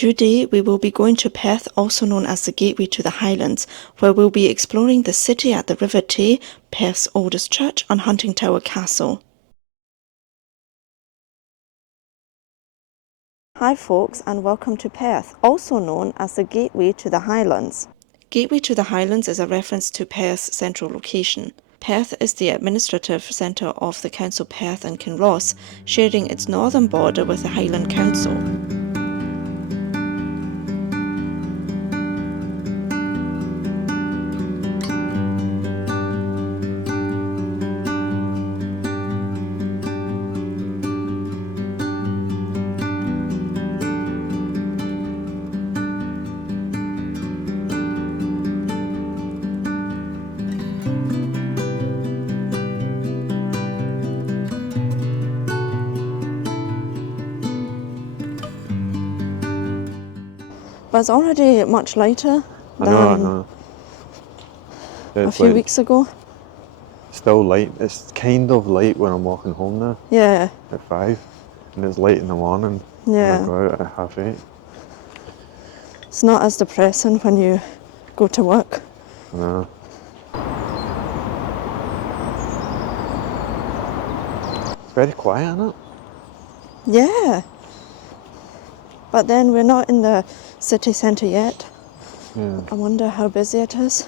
Today we will be going to Perth, also known as the gateway to the Highlands, where we'll be exploring the city at the River Tay, Perth's oldest church, and Huntingtower Castle. Hi folks, and welcome to Perth, also known as the gateway to the Highlands. Gateway to the Highlands is a reference to Perth's central location. Perth is the administrative centre of the Council Perth and Kinross, sharing its northern border with the Highland Council. But it's already much lighter than a few weeks ago. Still light. It's kind of light when I'm walking home now. Yeah. At 5. And it's light in the morning. Yeah. When I go out at 8:30. It's not as depressing when you go to work. No. It's very quiet, isn't it? Yeah. But then we're not in the city centre yet. Yeah. I wonder how busy it is.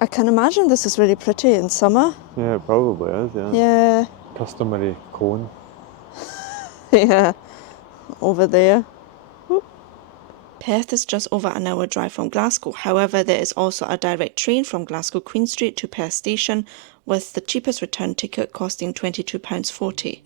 I can imagine this is really pretty in summer. Yeah, it probably is, yeah. Yeah. Customary cone. Yeah. Over there. Whoop. Perth is just over an hour drive from Glasgow. However, there is also a direct train from Glasgow Queen Street to Perth Station, with the cheapest return ticket costing £22.40.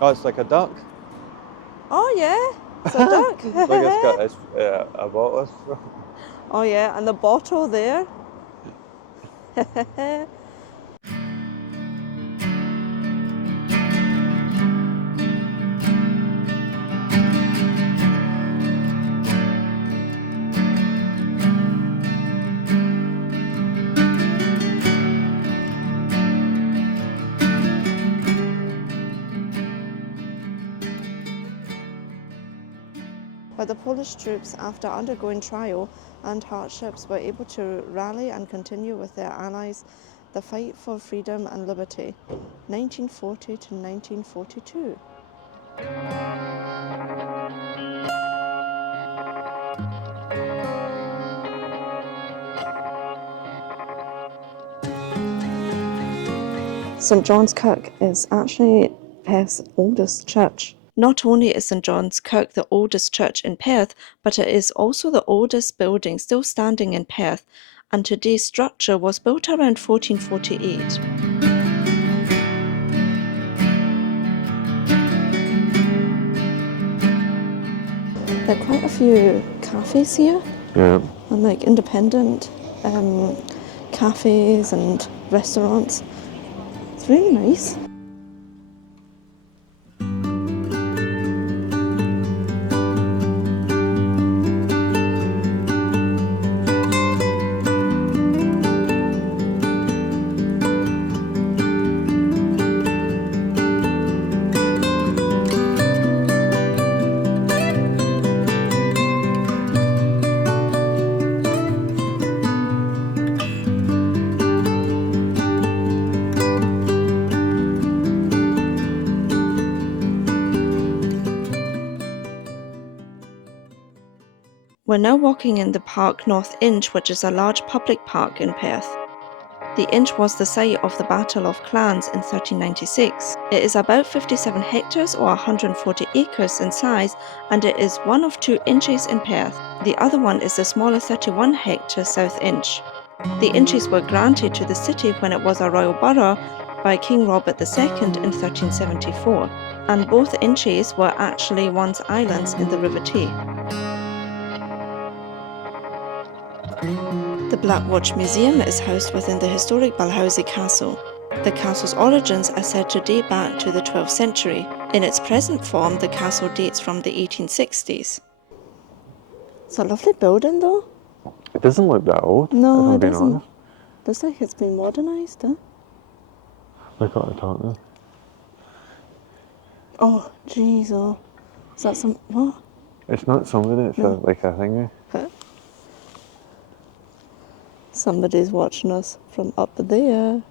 Oh, it's like a duck. Oh yeah, it's a duck. Like it's got a bottle. Oh yeah, and the bottle there. But the Polish troops, after undergoing trial and hardships, were able to rally and continue with their allies the fight for freedom and liberty, 1940 to 1942. St John's Kirk is actually Perth's oldest church. Not only is St John's Kirk the oldest church in Perth, but it is also the oldest building still standing in Perth, and today's structure was built around 1448. There are quite a few cafes here. Yeah. And like independent cafes and restaurants. It's really nice. We're now walking in the Park North Inch, which is a large public park in Perth. The Inch was the site of the Battle of Clans in 1396. It is about 57 hectares or 140 acres in size, and it is one of 2 inches in Perth. The other one is the smaller 31 hectare South Inch. The inches were granted to the city when it was a royal borough by King Robert II in 1374, and both inches were actually once islands in the River Tay. The Black Watch Museum is housed within the historic Balhousie Castle. The castle's origins are said to date back to the 12th century. In its present form, the castle dates from the 1860s. It's a lovely building though. It doesn't look that old, No, if I'm it being doesn't. honest. Looks like it's been modernised, huh? Look at the top there. Oh, jeez, oh. Is that some... what? It's not somebody, it's No. like a thingy. Huh? Somebody's watching us from up there.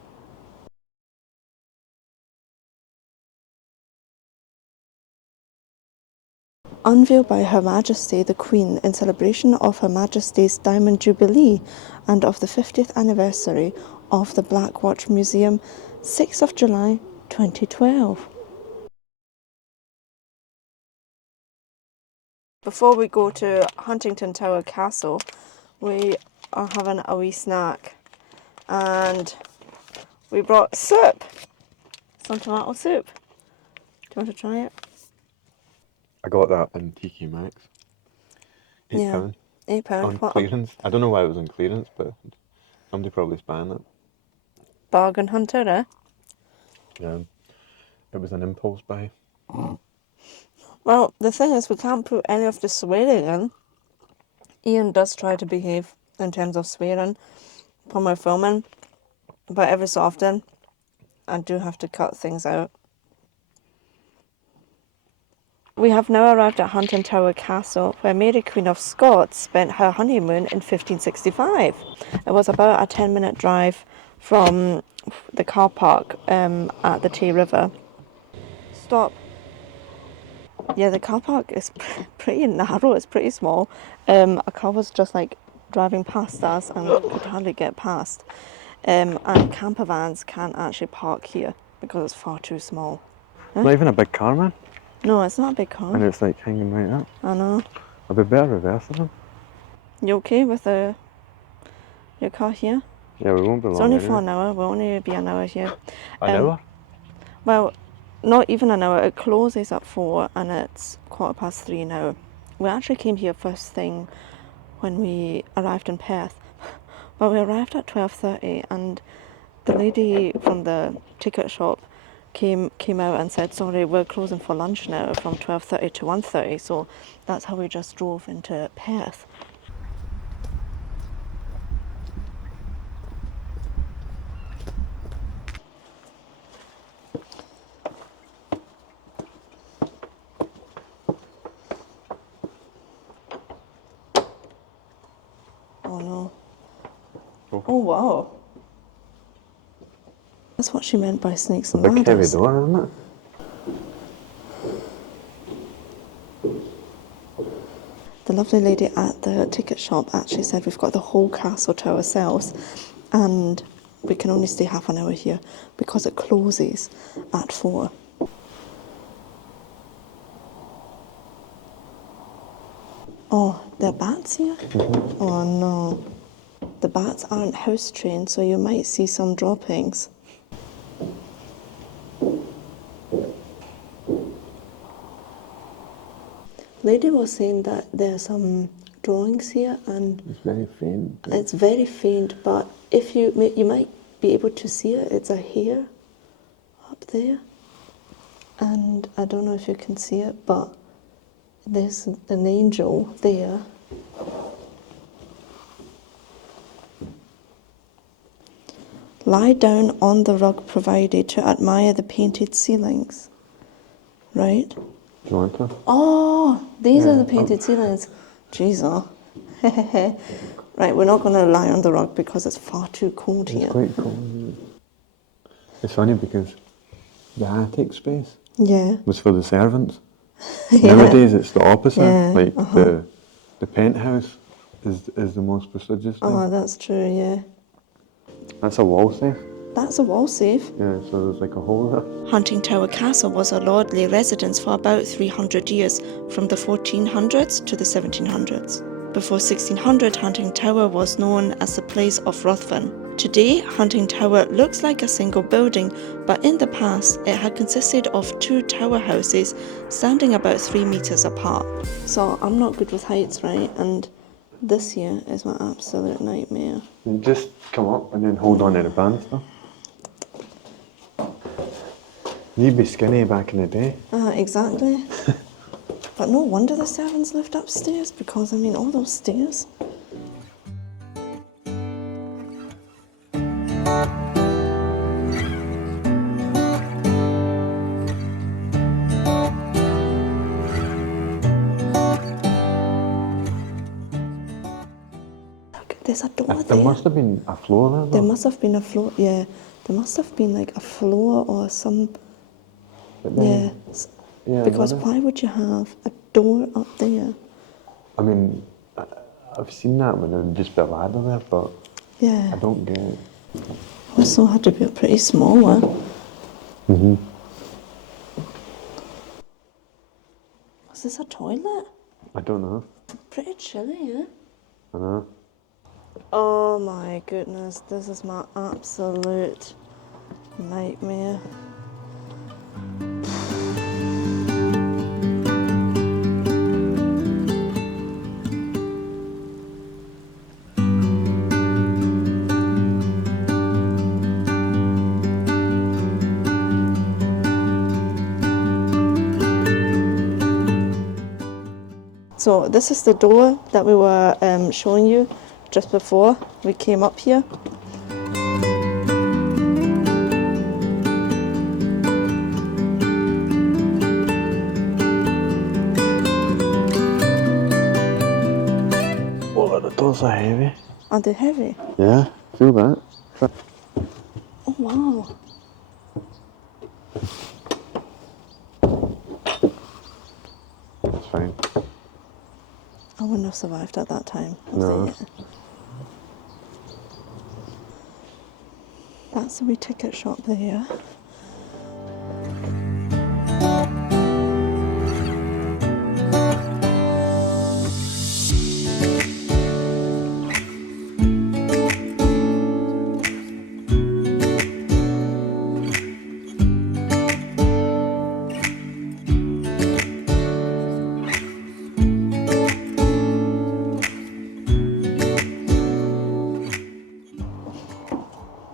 Unveiled by Her Majesty the Queen in celebration of Her Majesty's Diamond Jubilee and of the 50th anniversary of the Black Watch Museum, 6th of July 2012. Before we go to Huntingtower Castle, we are having a wee snack and we brought soup, some tomato soup. Do you want to try it? I got that in TK Maxx. Yeah. £8. £8. On What clearance. I don't know why it was on clearance, but somebody probably spanned it. bargain hunter, eh? Yeah. It was an impulse buy. Well, the thing is, we can't put any of the swearing in. Ian does try to behave in terms of swearing when we're filming, but every so often I do have to cut things out. We have now arrived at Huntingtower Castle, where Mary Queen of Scots spent her honeymoon in 1565. It was about a 10-minute drive from the car park at the Tay River. Stop. Yeah, the car park is pretty narrow, it's pretty small. A car was just like driving past us and we could hardly get past. And camper vans can't actually park here because it's far too small. Not even a big car, man. No, it's not a big car. And it's like hanging right up. I know. I'd be better reversing them. You okay with your car here? Yeah, we won't be long. It's only anyway. for an hour, we'll only be an hour here. An hour? Well, not even an hour. It closes at 4 and it's 3:15 now. We actually came here first thing when we arrived in Perth. Well, we arrived at 12:30 and the lady from the ticket shop came out and said, sorry, we're closing for lunch now from 12:30 to 1:30. So that's how we just drove into Perth. Oh no. Oh wow. That's what she meant by snakes and Big heavy ladders. door, isn't it? The lovely lady at the ticket shop actually said we've got the whole castle to ourselves and we can only stay half an hour here because it closes at 4. Oh, there are bats here? Oh no. The bats aren't house trained, so you might see some droppings. Lady was saying that there are some drawings here and It's very faint. it's very faint, but if you might be able to see it. It's a hare up there, and I don't know if you can see it, but there's an angel there. Lie down on the rug provided to admire the painted ceilings. Right? Do you want to? Oh, these are the painted ceilings. Jeez, oh. Right, we're not going to lie on the rug because it's far too cold here. It's quite cold. It's funny because the attic space Yeah. was for the servants. Yeah. Nowadays it's the opposite. Yeah, Like the penthouse is the most prestigious thing. Oh, that's true, yeah. That's a wall safe. That's a wall safe. Yeah, so there's like a hole there. Huntingtower Castle was a lordly residence for about 300 years, from the 1400s to the 1700s. Before 1600, Huntingtower was known as the Place of Ruthven. Today, Huntingtower looks like a single building, but in the past, it had consisted of 2 tower houses standing about 3 meters apart. So I'm not good with heights, right? And This year is my absolute nightmare. You just come up and then hold on to the banister. You'd be skinny back in the day. Exactly. But no wonder the servants lived upstairs, because I mean, all those stairs. Look, there's a door there. There must have been a floor there, though. There must have been a floor, yeah. There must have been like a floor or some, But then, yeah, because why would you have a door up there? I mean, I've seen that when there'd just be a ladder there, but Yeah. I don't get it. Also had to be a pretty small one. Mm-hmm. Is this a toilet? I don't know. Pretty chilly, yeah? I know. Oh my goodness, this is my absolute nightmare. So this is the door that we were showing you just before we came up here. Oh, the doors are heavy. Are they heavy? Yeah, feel that. Oh wow. It's fine. I wouldn't have survived at that time. No. That's the wee ticket shop there.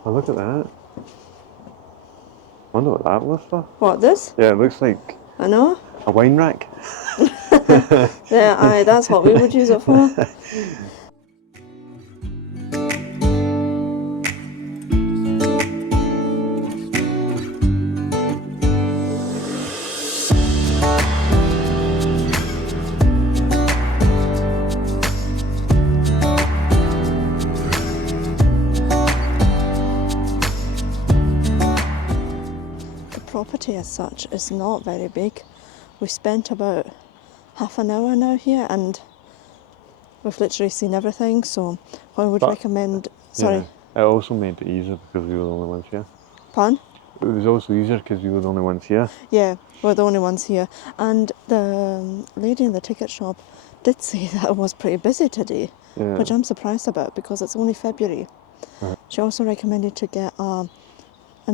Oh, look at that. I wonder what that was for. What, this? Yeah, it looks like I know. a wine rack. Yeah, aye, that's what we would use it for. Property as such is not very big. We spent about half an hour now here and we've literally seen everything, so I would recommend... Sorry. Yeah, it also made it easier because we were the only ones here. Pardon? It was also easier because we were the only ones here. Yeah, we're the only ones here. And the lady in the ticket shop did say that it was pretty busy today, which I'm surprised about because it's only February. She also recommended to get an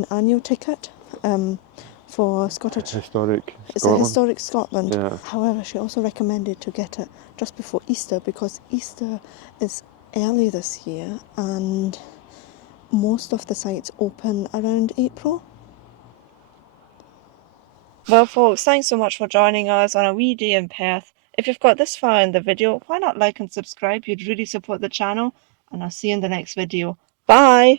annual ticket for Scottish... Historic It's Scotland. a historic Scotland. Yeah. However, she also recommended to get it just before Easter because Easter is early this year and most of the sites open around April. Well folks, thanks so much for joining us on a wee day in Perth. If you've got this far in the video, why not like and subscribe? You'd really support the channel, and I'll see you in the next video. Bye!